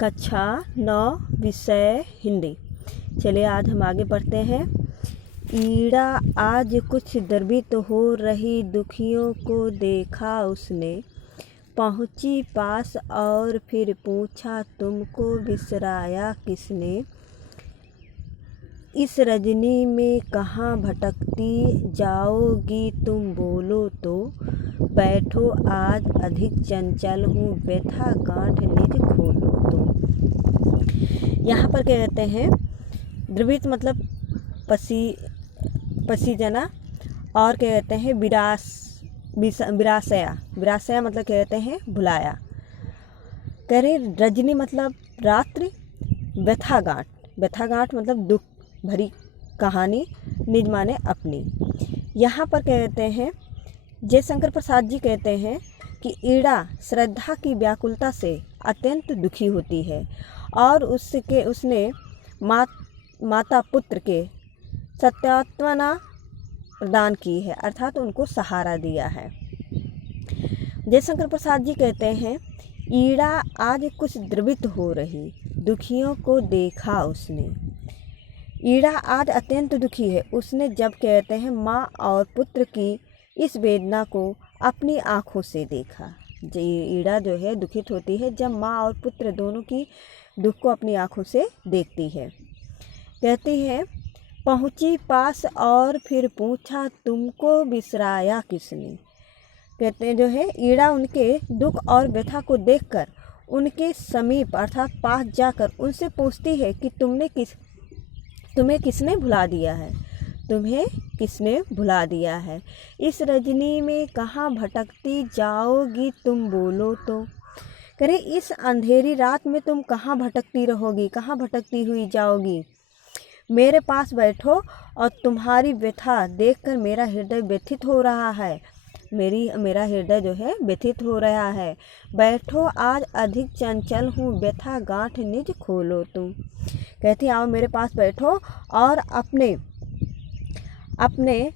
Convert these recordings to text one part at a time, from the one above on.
कक्षा 9 विषय हिंदी। चलिए आज हम आगे बढ़ते हैं। ईड़ा आज कुछ द्रवित हो रही दुखियों को देखा उसने, पहुँची पास और फिर पूछा तुमको बिसराया किसने। इस रजनी में कहाँ भटकती जाओगी तुम बोलो तो, बैठो आज अधिक चंचल हूँ व्यथा गांठ निज खोलो तो। यहाँ पर क्या कहते हैं, द्रवित मतलब पसीजना, और क्या कहते हैं विरासया मतलब क्या कहते हैं भुलाया। कह रहे रजनी मतलब रात्रि, व्यथा गांठ मतलब दुख भरी कहानी, निज माने अपनी। यहाँ पर कहते हैं जयशंकर प्रसाद जी कहते हैं कि ईड़ा श्रद्धा की व्याकुलता से अत्यंत दुखी होती है और उसने माता पुत्र के सत्यात्मना प्रदान की है, अर्थात उनको सहारा दिया है। जयशंकर प्रसाद जी कहते हैं ईड़ा आज कुछ द्रवित हो रही दुखियों को देखा उसने। ईड़ा आज अत्यंत दुखी है। उसने जब कहते हैं माँ और पुत्र की इस वेदना को अपनी आँखों से देखा। ईड़ा जो है दुखित होती है जब माँ और पुत्र दोनों की दुख को अपनी आँखों से देखती है। कहती है पहुँची पास और फिर पूछा तुमको बिसराया किसने। कहते हैं जो है ईड़ा उनके दुख और व्यथा को देखकर उनके समीप अर्थात पास जाकर उनसे पूछती है कि तुम्हें किसने भुला दिया है, तुम्हें किसने भुला दिया है। इस रजनी में कहाँ भटकती जाओगी तुम बोलो तो। करे इस अंधेरी रात में तुम कहाँ भटकती रहोगी, कहाँ भटकती हुई जाओगी। मेरे पास बैठो और तुम्हारी व्यथा देखकर मेरा हृदय व्यथित हो रहा है, मेरा हृदय जो है व्यथित हो रहा है। बैठो आज अधिक चंचल हूँ व्यथा गांठ निज खोलो तुम। कहती आओ मेरे पास बैठो और अपने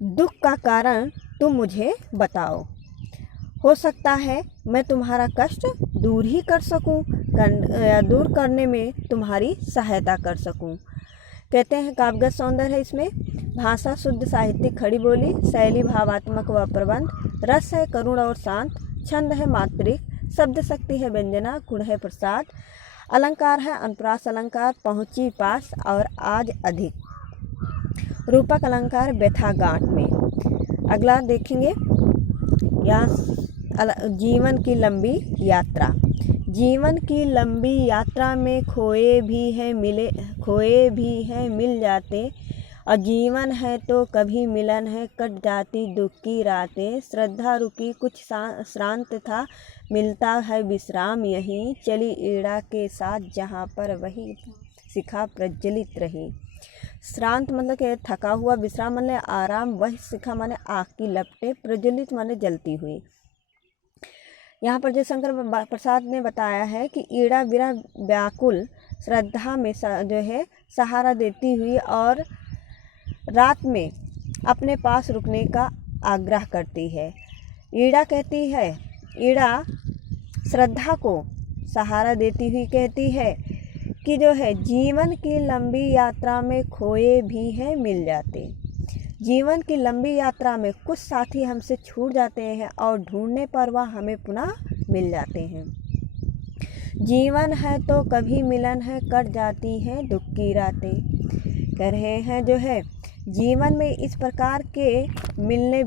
दुख का कारण तुम मुझे बताओ। हो सकता है मैं तुम्हारा कष्ट दूर ही कर सकूं, दूर करने में तुम्हारी सहायता कर सकूं। कहते हैं काव्यगत सौंदर्य है इसमें। भाषा शुद्ध साहित्यिक खड़ी बोली, शैली भावात्मक व प्रबंध, रस है करुण और शांत, छंद है मात्रिक, शब्द शक्ति है व्यंजना, गुण है प्रसाद, अलंकार है अनुप्रास अलंकार, पहुँची पास और आज अधिक। रूपक अलंकार व्यथा गांठ में। अगला देखेंगे यहाँ जीवन की लंबी यात्रा। जीवन की लंबी यात्रा में खोए भी हैं मिल जाते, और जीवन है तो कभी मिलन है कट जाती दुख की रातें। श्रद्धा रुकी कुछ श्रांत था मिलता है विश्राम यहीं, चली ईड़ा के साथ जहाँ पर वही शिखा प्रज्वलित रही। श्रांत मतलब कि थका हुआ, विश्राम माने आराम, वही शिखा माने आग की लपटें, प्रज्वलित माने जलती हुई। यहाँ पर जयशंकर प्रसाद ने बताया है कि ईड़ा विरह व्याकुल श्रद्धा में जो है सहारा देती हुई और रात में अपने पास रुकने का आग्रह करती है। ईड़ा कहती है, ईड़ा श्रद्धा को सहारा देती हुई कहती है कि जो है जीवन की लंबी यात्रा में खोए भी हैं मिल जाते। जीवन की लंबी यात्रा में कुछ साथी हमसे छूट जाते हैं और ढूंढने पर वह हमें पुनः मिल जाते हैं। जीवन है तो कभी मिलन है कट जाती हैं दुख की रातें। कह रहे हैं जो है जीवन में इस प्रकार के मिलने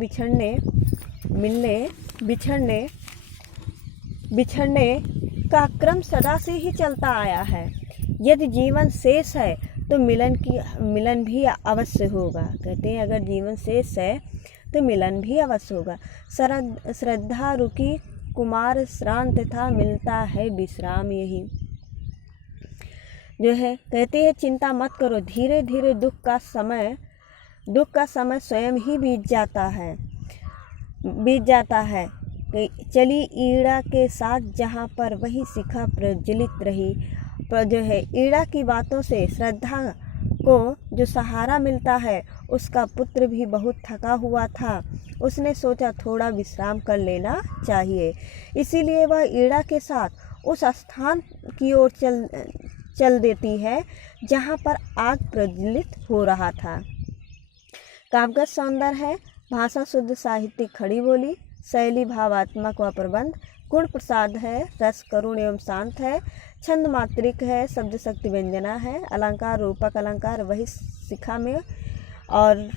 बिछड़ने का क्रम सदा से ही चलता आया है। यदि जीवन शेष है तो मिलन भी अवश्य होगा। कहते हैं अगर जीवन शेष है तो मिलन भी अवश्य होगा। श्रद्धा रुकी कुमार श्रांत था मिलता है विश्राम यही। जो है कहते हैं चिंता मत करो, धीरे धीरे दुख का समय स्वयं ही बीत जाता है। चली ईड़ा के साथ जहाँ पर वही शिखा प्रज्वलित रही। पर जो है ईड़ा की बातों से श्रद्धा को जो सहारा मिलता है उसका पुत्र भी बहुत थका हुआ था। उसने सोचा थोड़ा विश्राम कर लेना चाहिए, इसीलिए वह ईड़ा के साथ उस स्थान की ओर चल देती है जहाँ पर आग प्रज्वलित हो रहा था। काव्यगत सौंदर्य है, भाषा शुद्ध, साहित्यिक खड़ी बोली, शैली भावात्मक व प्रबंध, गुण प्रसाद है, रस करुण एवं शांत है, छंद मात्रिक है, शब्द शक्ति व्यंजना है, अलंकार रूपक अलंकार वही शिखा में और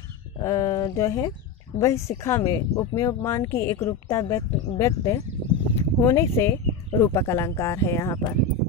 जो है वही शिखा में उपमेय उपमान की एक रूपता व्यक्त होने से रूपक अलंकार है यहाँ पर।